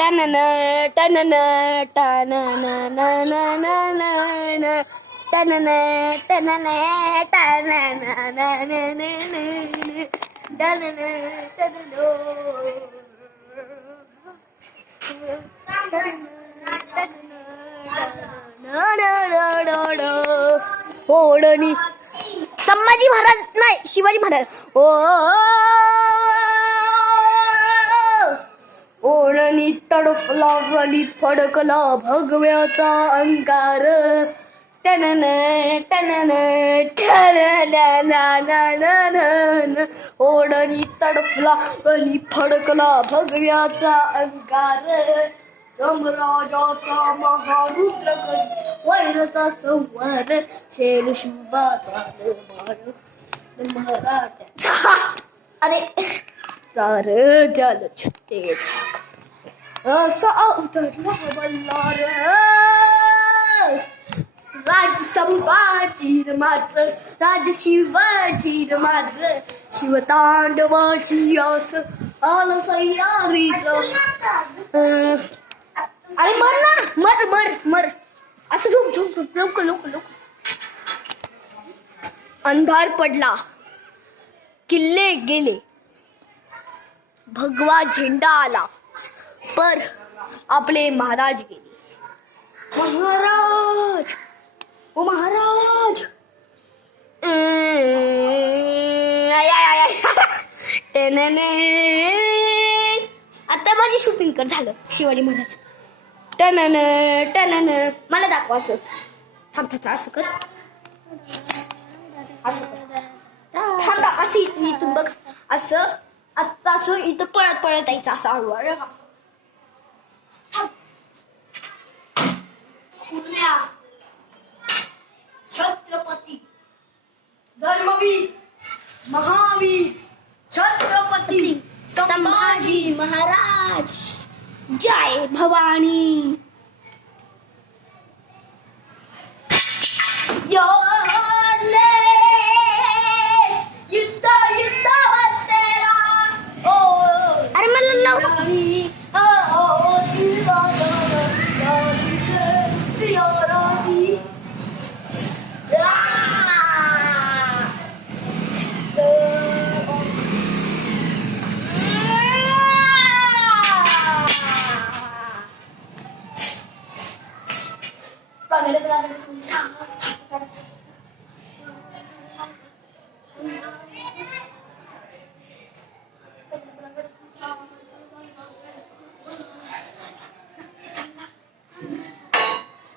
टनन टनन टनन टनन टनन ओढणी संभाजी महाराज नाही शिवाजी महाराज ओढणी तडफला वली फडकला भगव्याचा अंगार टनन टनन ठरन ओढणी तडफला वली फडकला भगव्याचा अंगार सम्राजाचा महारुद्र करी वैरचा संवार शेर शुभाचा मराठ्याचा अरे तार जल छुते असा उतरला बल्लार राज संभाजी माझ राज शिवाजी माझ शिवतांडवाची आस आलं सह्याद्रीच अरे मर ना मर मर मर असं झोप झोप झोप लोक लोक लोक अंधार पडला किल्ले गेले भगवा झेंडा आला पर आपले महाराज गेले महाराज ओ महाराज आता माझी शूटिंग कर झालं शिवाजी महाराज टनन टनन मला दाखवा असं थांब थांब असं कर असं कर थांब असं इथून बघ असं आता असं इथं पळत पळत यायचं असं हळूहळू पुण्या छत्रपती धर्मवीर महावीर छत्रपती संभाजी महाराज जय भवानी अरे मला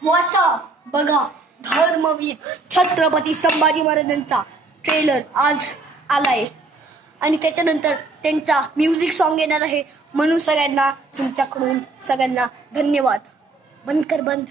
वाचा बघा धर्मवीर छत्रपती संभाजी महाराजांचा ट्रेलर आज आलाय आणि त्याच्यानंतर त्यांचा म्युझिक सॉन्ग येणार आहे म्हणून सगळ्यांना तुमच्याकडून सगळ्यांना धन्यवाद बंद कर बंद